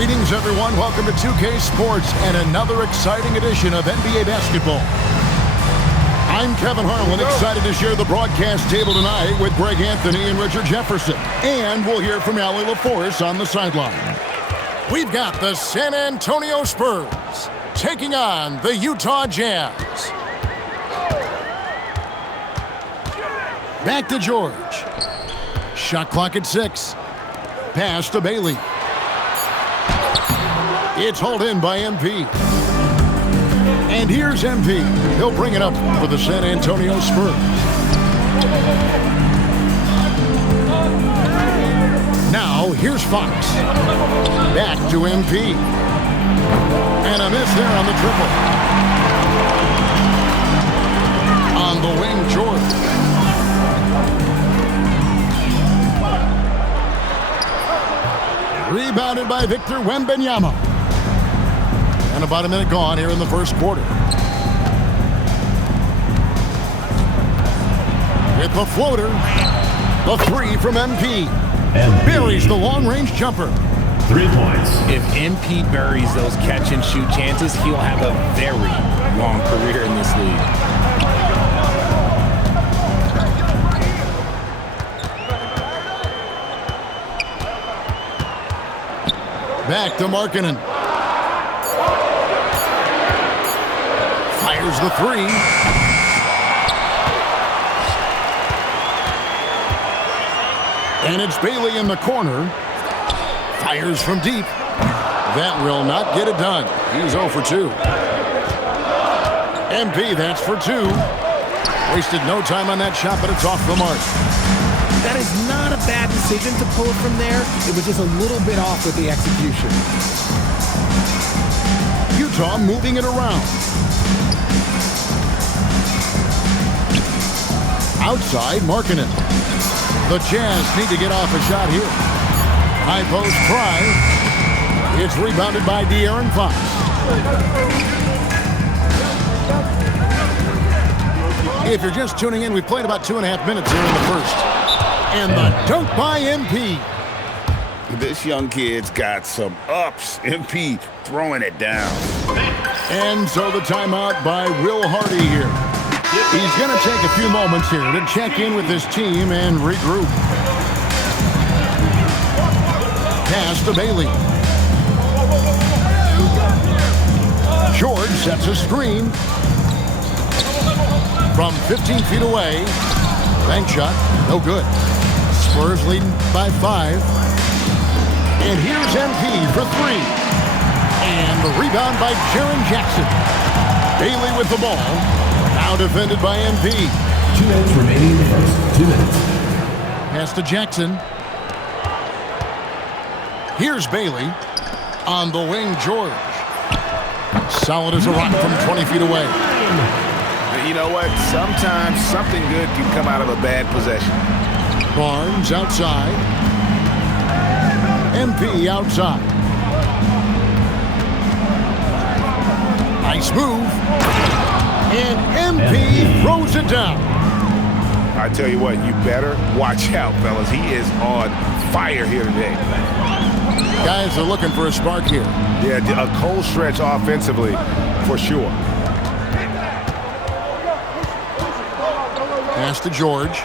Greetings, everyone. Welcome to 2K Sports and another exciting edition of NBA basketball. I'm Kevin Harlan, excited to share the broadcast table tonight with Greg Anthony and Richard Jefferson. And we'll hear from Allie LaForce on the sideline. We've got the San Antonio Spurs taking on the Utah Jazz. Back to George. Shot clock at 6. Pass to Bailey. It's hauled in by MP. And here's MP. He'll bring it up for the San Antonio Spurs. Now, here's Fox. Back to MP. And a miss there on the triple. On the wing, George. Rebounded by Victor Wembanyama. And about a minute gone here in the first quarter. With the floater, the three from MP. Buries the long-range jumper. 3 points. If MP buries those catch-and-shoot chances, he'll have a very long career in this league. Back to Markkanen. Fires the three. And it's Bailey in the corner. Fires from deep. That will not get it done. He's 0 for 2. MP, that's for 2. Wasted no time on that shot, but it's off the mark. That is not a bad decision to pull it from there. It was just a little bit off with the execution. Utah moving it around. Outside, Markkanen. The Jazz need to get off a shot here. High post try. It's rebounded by De'Aaron Fox. If you're just tuning in, we've played about 2.5 minutes here in the first. And the dunk by MP. This young kid's got some ups. MP throwing it down. And so the timeout by Will Hardy here. He's going to take a few moments here to check in with his team and regroup. Pass to Bailey. George sets a screen. From 15 feet away. Bank shot, no good. Spurs leading by 5. And here's MP for 3. And the rebound by Jaren Jackson. Bailey with the ball. Now defended by MP. 2 minutes remaining in the first. 2 minutes. Pass to Jackson. Here's Bailey. On the wing, George. Solid as a rock from 20 feet away. You know what? Sometimes something good can come out of a bad possession. Barnes outside. MP outside. Nice move. And MP throws it down. I tell you what, you better watch out, fellas. He is on fire here today. Guys are looking for a spark here. Yeah, a cold stretch offensively, for sure. Pass to George.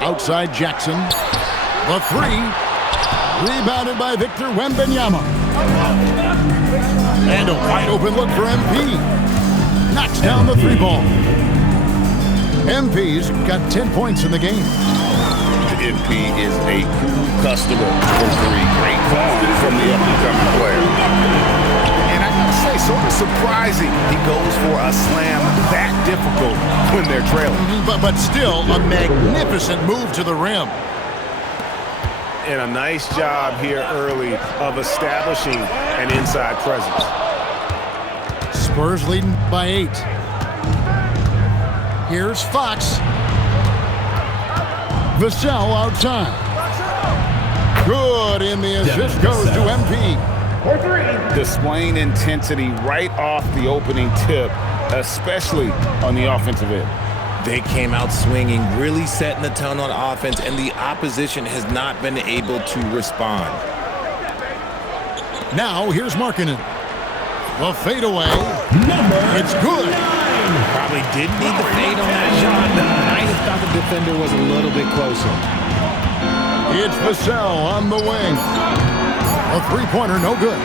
Outside Jackson. The 3. Rebounded by Victor Wembanyama. And a wide open look for MP. Knocks down the 3 ball. MP's got 10 points in the game. MP is a cool customer for 3. Great form from the up-and-coming player. And I gotta say, sort of surprising he goes for a slam that difficult when they're trailing. But still, a magnificent move to the rim. And a nice job here early of establishing an inside presence. Spurs leading by 8. Here's Fox. Vassell outside. Good, and the assist goes to MP. Displaying intensity right off the opening tip, especially on the offensive end. They came out swinging, really setting the tone on offense, and the opposition has not been able to respond. Now here's Markkanen. The fadeaway. It's good. Probably didn't need the fade on that shot. I just thought the defender was a little bit closer. It's Vassell on the wing. A three-pointer, no good.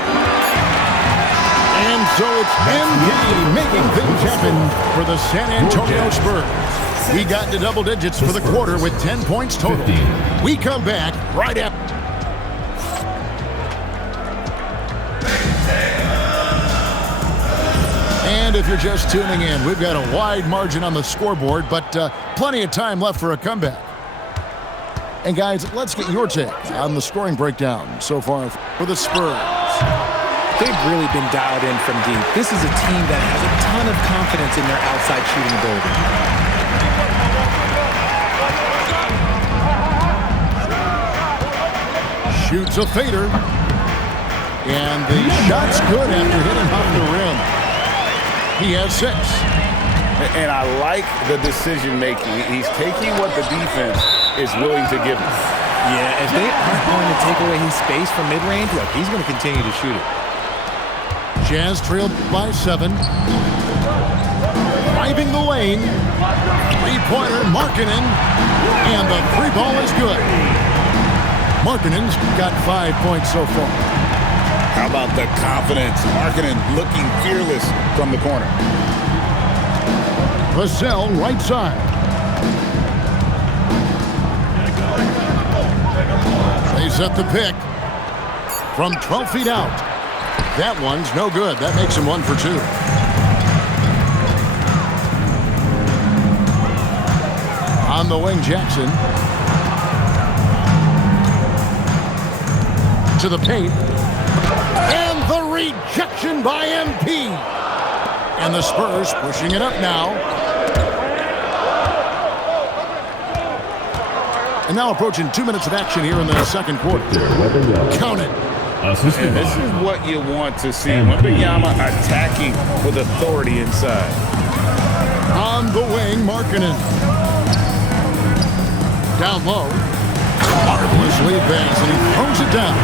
And so it's MP making things happen for the San Antonio Spurs. We got to double digits for the quarter with 10 points total. We come back right after. And if you're just tuning in, we've got a wide margin on the scoreboard, but plenty of time left for a comeback. And guys, let's get your take on the scoring breakdown so far for the Spurs. They've really been dialed in from deep. This is a team that has a ton of confidence in their outside shooting ability. Shoots a fader. And the shot's good after hitting off the rim. He has 6. And I like the decision-making. He's taking what the defense is willing to give him. Yeah, if they aren't going to take away his space from mid-range, look, he's going to continue to shoot it. Jazz trailed by 7. Driving the lane. Three-pointer, Markkanen. And the three ball is good. Markkanen's got 5 points so far. How about the confidence? Markkanen looking fearless from the corner. Vassell, right side. They set the pick from 12 feet out. That one's no good. That makes him 1 for 2. On the wing, Jackson. To the paint. And the rejection by MP. And the Spurs pushing it up now. And now approaching 2 minutes of action here in the second quarter. Count it. And this is what you want to see. Wembanyama attacking with authority inside. On the wing, Markkanen. Down low. Marvelous lead pass, and he throws it down.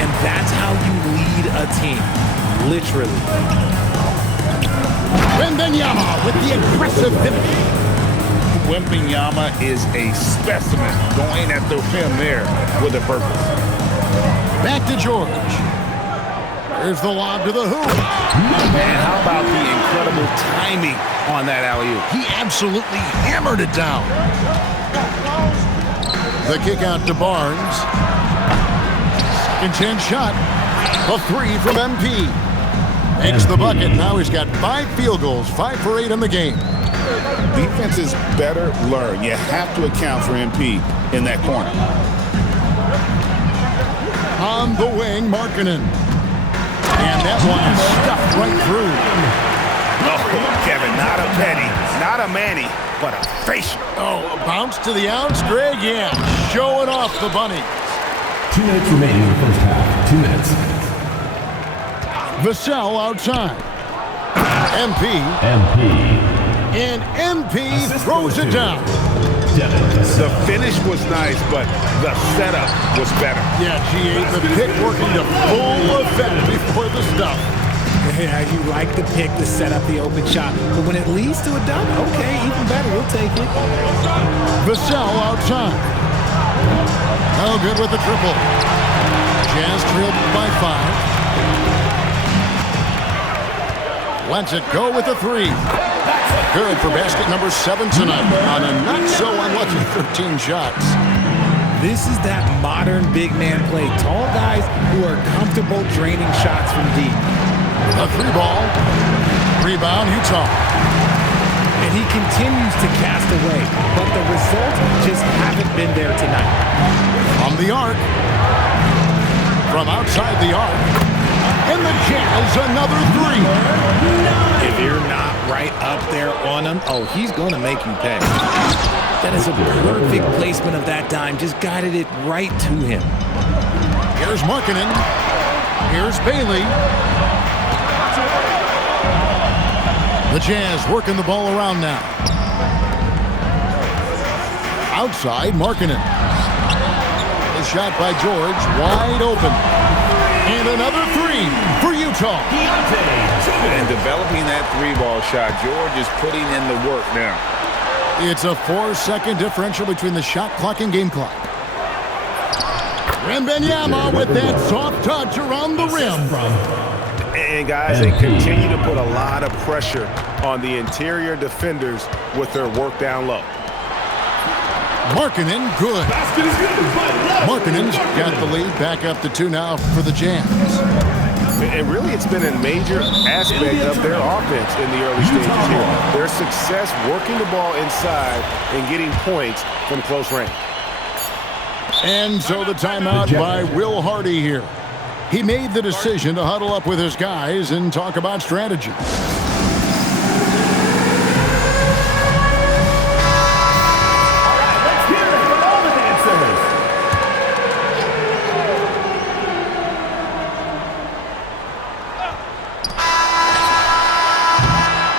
And that's how you lead a team. Literally. Wembanyama with the aggressive finish. Wembanyama is a specimen going at the rim there with a purpose. Back to George. There's the lob to the hoop. And how about the incredible timing on that alley-oop? He absolutely hammered it down. The kick out to Barnes. Second chance shot. A 3 from MP. Makes the bucket. Now he's got 5 field goals, 5 for 8 in the game. Defenses better learn. You have to account for MP in that corner. On the wing, Markkanen. And that one is stuffed right through. Oh, Kevin, not a penny, not a Manny, but a facial. Oh, a bounce to the outs, Greg? Yeah, showing off the bunny. 2 minutes remaining in the first half. 2 minutes. Vassell outside. MP. And MP throws it down. The finish was nice, but the setup was better. Yeah, G8, the pick working to full effect before the stuff. Yeah, you like the pick to set up the open shot, but when it leads to a dunk, okay, even better, we'll take it. Vassell outside. No good with the triple. Jazz trailed by 5. Lets it go with a 3. Good for basket number 7 tonight on a not-so-unlucky 13 shots. This is that modern big man play. Tall guys who are comfortable draining shots from deep. A 3 ball. Rebound, Utah. And he continues to cast away, but the results just haven't been there tonight. From the arc. From outside the arc. And the Jazz, another 3. If you're not right up there on him, oh, he's going to make you pay. That is a perfect placement of that dime. Just guided it right to him. Here's Markkanen. Here's Bailey. The Jazz working the ball around now. Outside, Markkanen. The shot by George, wide open. And another three for Utah. And developing that three-ball shot, George is putting in the work now. It's a 4-second differential between the shot clock and game clock. Wembanyama with that soft touch around the rim. And guys, they continue to put a lot of pressure on the interior defenders with their work down low. Markkanen, good. Markkanen's got the lead back up to 2 now for the Jazz. And really, it's been a major aspect of their offense in the early stages here. Their success working the ball inside and getting points from close range. And so the timeout by Will Hardy here. He made the decision to huddle up with his guys and talk about strategy.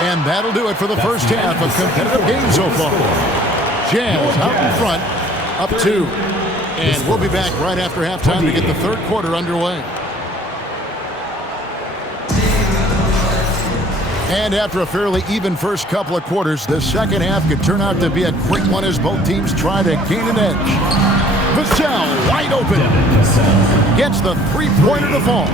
And that'll do it for the first half of competitive games so far. Jazz out in front, up 2. And we'll be back right after halftime to get the third quarter underway. And after a fairly even first couple of quarters, the second half could turn out to be a quick one as both teams try to gain an edge. Vassell wide open. Gets the three-pointer to fall.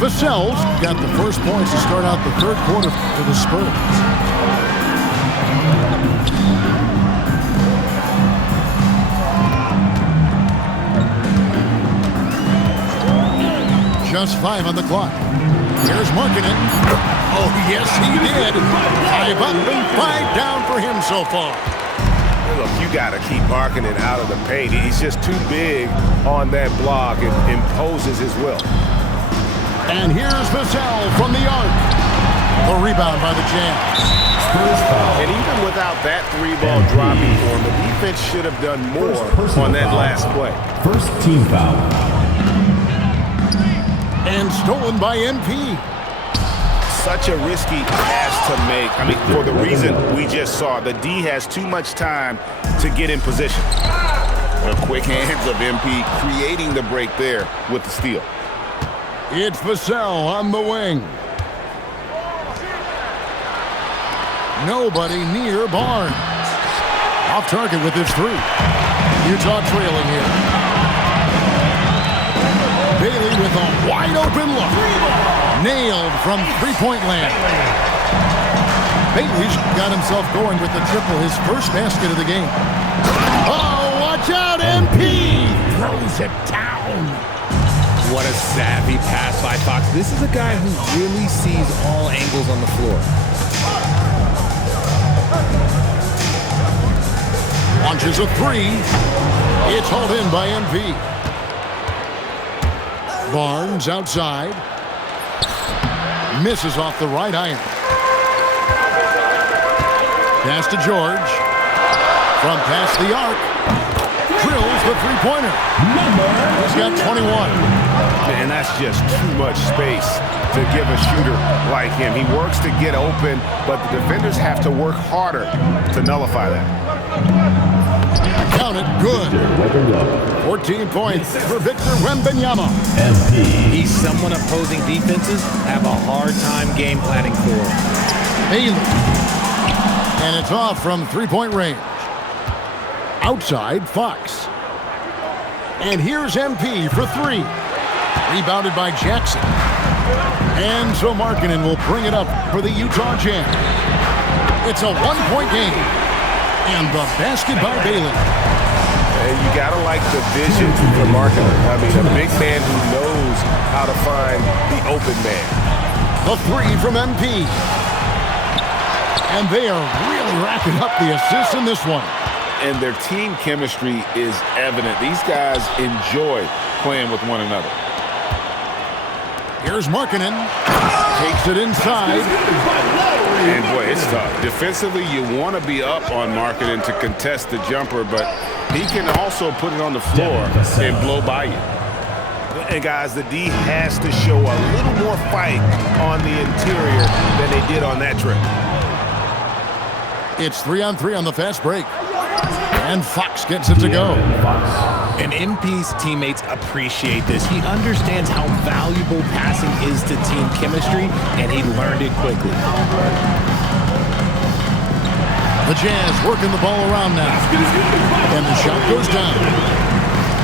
Vassell's got the first points to start out the third quarter for the Spurs. Just 5 on the clock. Here's Markkanen. Oh, yes, he did. 5 up and 5 down for him so far. Look, you got to keep Markkanen out of the paint. He's just too big on that block and imposes his will. And here's Vassell from the arc. The rebound by the Jazz. And even without that three-ball dropping for him, the defense should have done more on that last play. First team foul. And stolen by MP. Such a risky pass to make. I mean, for the reason we just saw, the D has too much time to get in position. The quick hands of MP creating the break there with the steal. It's Vassell on the wing. Nobody near Barnes. Off target with his 3. Utah trailing here. Bailey with a wide open look. Nailed from three-point land. Bailey's got himself going with the triple, his first basket of the game. Oh, watch out, MP! Throws it down. What a savvy pass by Fox. This is a guy who really sees all angles on the floor. Launches a 3. It's hauled in by MP. Barnes outside. Misses off the right iron. Pass to George. From past the arc. Drills the three-pointer. He's got 21. And that's just too much space to give a shooter like him. He works to get open, but the defenders have to work harder to nullify that. Count it, good. 14 points for Victor Wembanyama. He's someone opposing defenses have a hard time game planning for. Bailey. And it's off from three-point range. Outside, Fox. And here's MP for 3. Rebounded by Jackson. And so Markkanen will bring it up for the Utah Jazz. It's a one-point game. And the basket by Bailey. And you got to like the vision for Markkanen. I mean, a big man who knows how to find the open man. The 3 from MP. And they are really racking up the assists in this one. And their team chemistry is evident. These guys enjoy playing with one another. Here's Markkanen. Takes it inside. And boy, it's tough. Defensively, you want to be up on Markkanen to contest the jumper, but he can also put it on the floor and blow by you. And guys, the D has to show a little more fight on the interior than they did on that trip. It's 3-on-3 on the fast break. And Fox gets it to go. And MP's teammates appreciate this. He understands how valuable passing is to team chemistry, and he learned it quickly. The Jazz working the ball around now. And the shot goes down.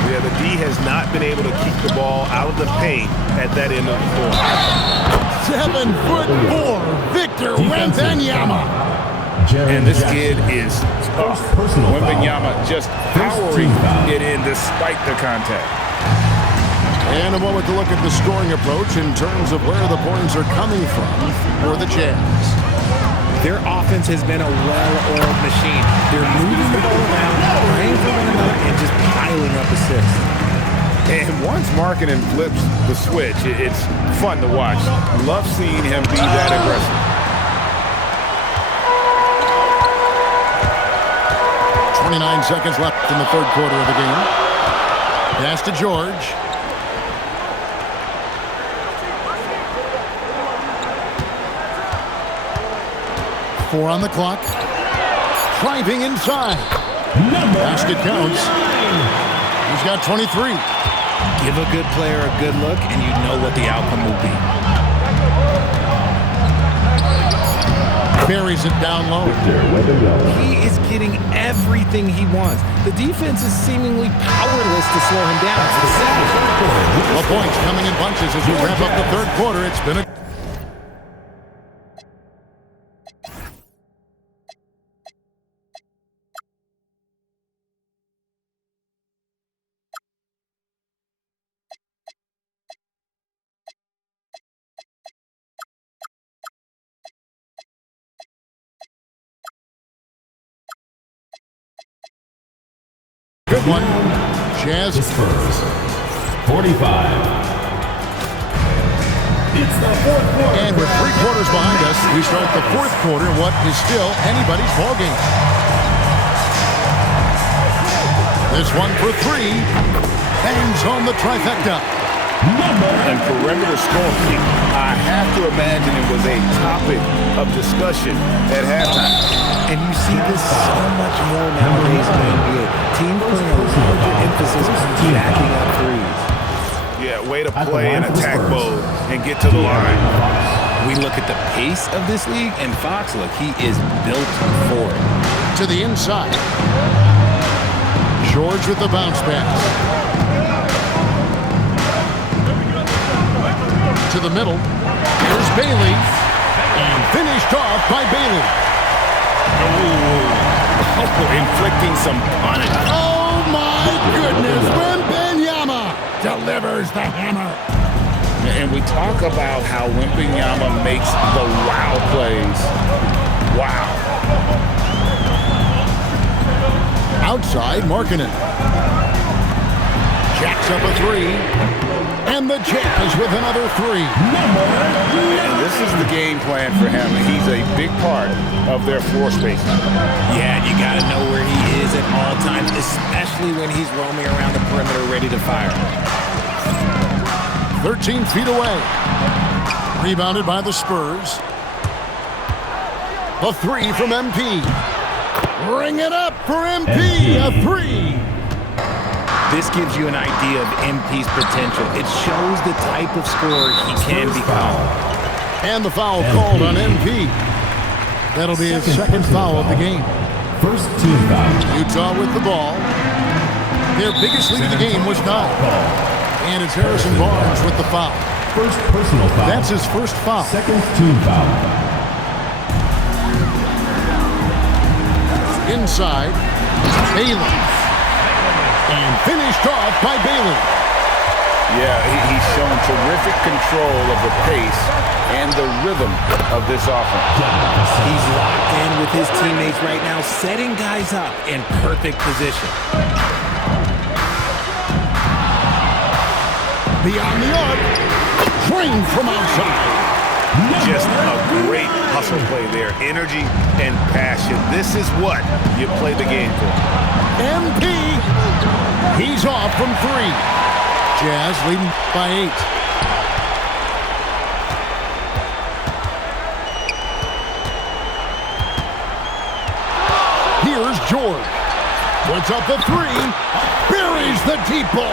Yeah, the D has not been able to keep the ball out of the paint at that end of the floor. 7'4", Victor Wembanyama. And this kid is tough. Wembanyama just powering it in despite the contact. And a moment to look at the scoring approach in terms of where the points are coming from for the Jazz. Their offense has been a well-oiled machine. They're moving the ball around, playing for one another, and just piling up assists. And once Markkanen flips the switch, it's fun to watch. Love seeing him be that aggressive. 29 seconds left in the third quarter of the game. Pass to George. Four on the clock. Driving inside. Basket counts. He's got 23. Give a good player a good look, and you know what the outcome will be. Buries it down low. He is getting everything he wants. The defense is seemingly powerless to slow him down. The points coming in bunches as we wrap up the third quarter. It's been a... good one. Jazz. Spurs. 45. It's the fourth quarter. And with 3 quarters behind us, we start the fourth quarter in what is still anybody's ballgame. This one for 3. Bangs on the trifecta. And perimeter scoring, I have to imagine it was a topic of discussion at halftime. And you see this so much more nowadays in the NBA. Teams putting a larger emphasis on jacking up threes. Yeah, way to play in attack mode and get to the line. We look at the pace of this league, and Fox, look, he is built for it. To the inside. George with the bounce pass. To the middle. Here's Bailey. And finished off by Bailey. Inflicting some punishment. Oh my goodness. Wembanyama delivers the hammer. And we talk about how Wembanyama makes the wow plays. Wow. Outside, Markkanen. Jacks up a 3. And the Jazz with another 3. And this is the game plan for him. He's a big part of their floor space. Yeah, you got to know where he is at all times, especially when he's roaming around the perimeter ready to fire. 13 feet away. Rebounded by the Spurs. A 3 from MP. Bring it up for MP. A 3. This gives you an idea of MP's potential. It shows the type of scorer he can become. And the foul called on MP. That'll be his second foul of the game. First team foul. Utah with the ball. Their biggest lead of the game was 9. And it's Harrison Barnes with the foul. First personal foul. That's his first foul. Second team foul. Inside. Bailey. And finished off by Bailey. Yeah, he's shown terrific control of the pace and the rhythm of this offense. He's locked in with his teammates right now, setting guys up in perfect position. Beyond the arc. Drained from outside. Just a great hustle play there. Energy and passion. This is what you play the game for. MP. He's off from 3. Jazz leading by 8. Here's George. Puts up the three. Buries the deep ball.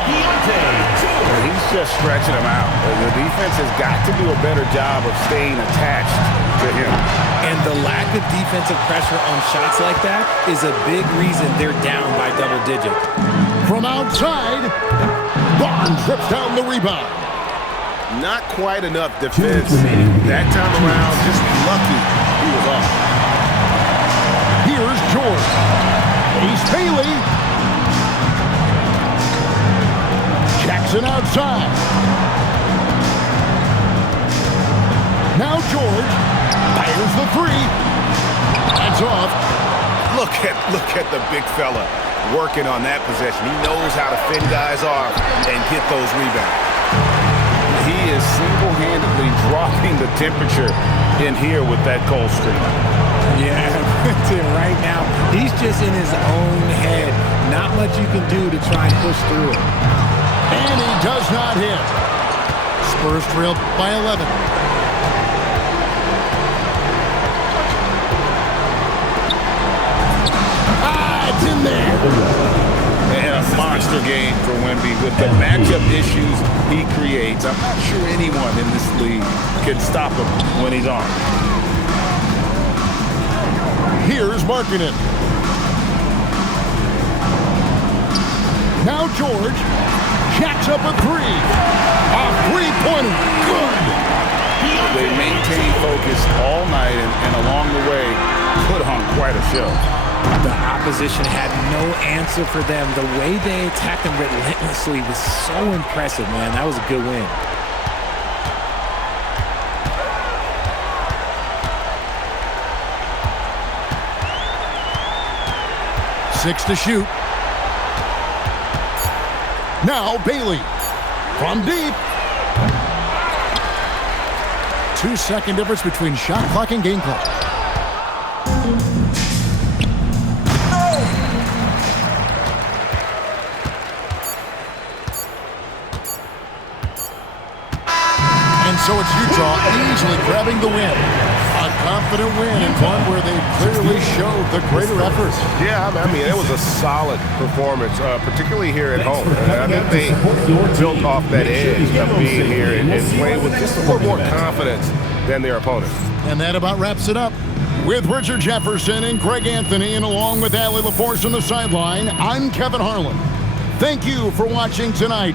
He's just stretching him out. The defense has got to do a better job of staying attached to him. And the lack of defensive pressure on shots like that is a big reason they're down by double digits. From outside, Barnes rips down the rebound. Not quite enough defense. That time around, just lucky he was off. Here's George. Ace Bailey. Jackson outside. Now George fires the three. That's off. Look at the big fella working on that possession. He knows how to fend guys off and get those rebounds. He is single-handedly dropping the temperature in here with that cold streak. Yeah, right now, he's just in his own head. Not much you can do to try and push through it. And he does not hit. Spurs trail by 11. It's in there. And a monster game for Wemby with the matchup issues he creates. I'm not sure anyone in this league can stop him when he's on. Here's Markkanen. Now George jacks up a three. A three-pointer. Good. They maintain focus all night and along the way put on quite a show. The opposition had no answer for them. The way they attacked them relentlessly was so impressive, man. That was a good win. Six to shoot. Now Bailey from deep. 2-second difference between shot clock and game clock. And so it's Utah easily grabbing the win. A confident win and one where they clearly showed the greater effort. Yeah, I mean, it was a solid performance, particularly here at home. I think they built off that edge of being here and playing with just a little more confidence than their opponents. And that about wraps it up. With Richard Jefferson and Greg Anthony, and along with Allie LaForce on the sideline, I'm Kevin Harlan. Thank you for watching tonight.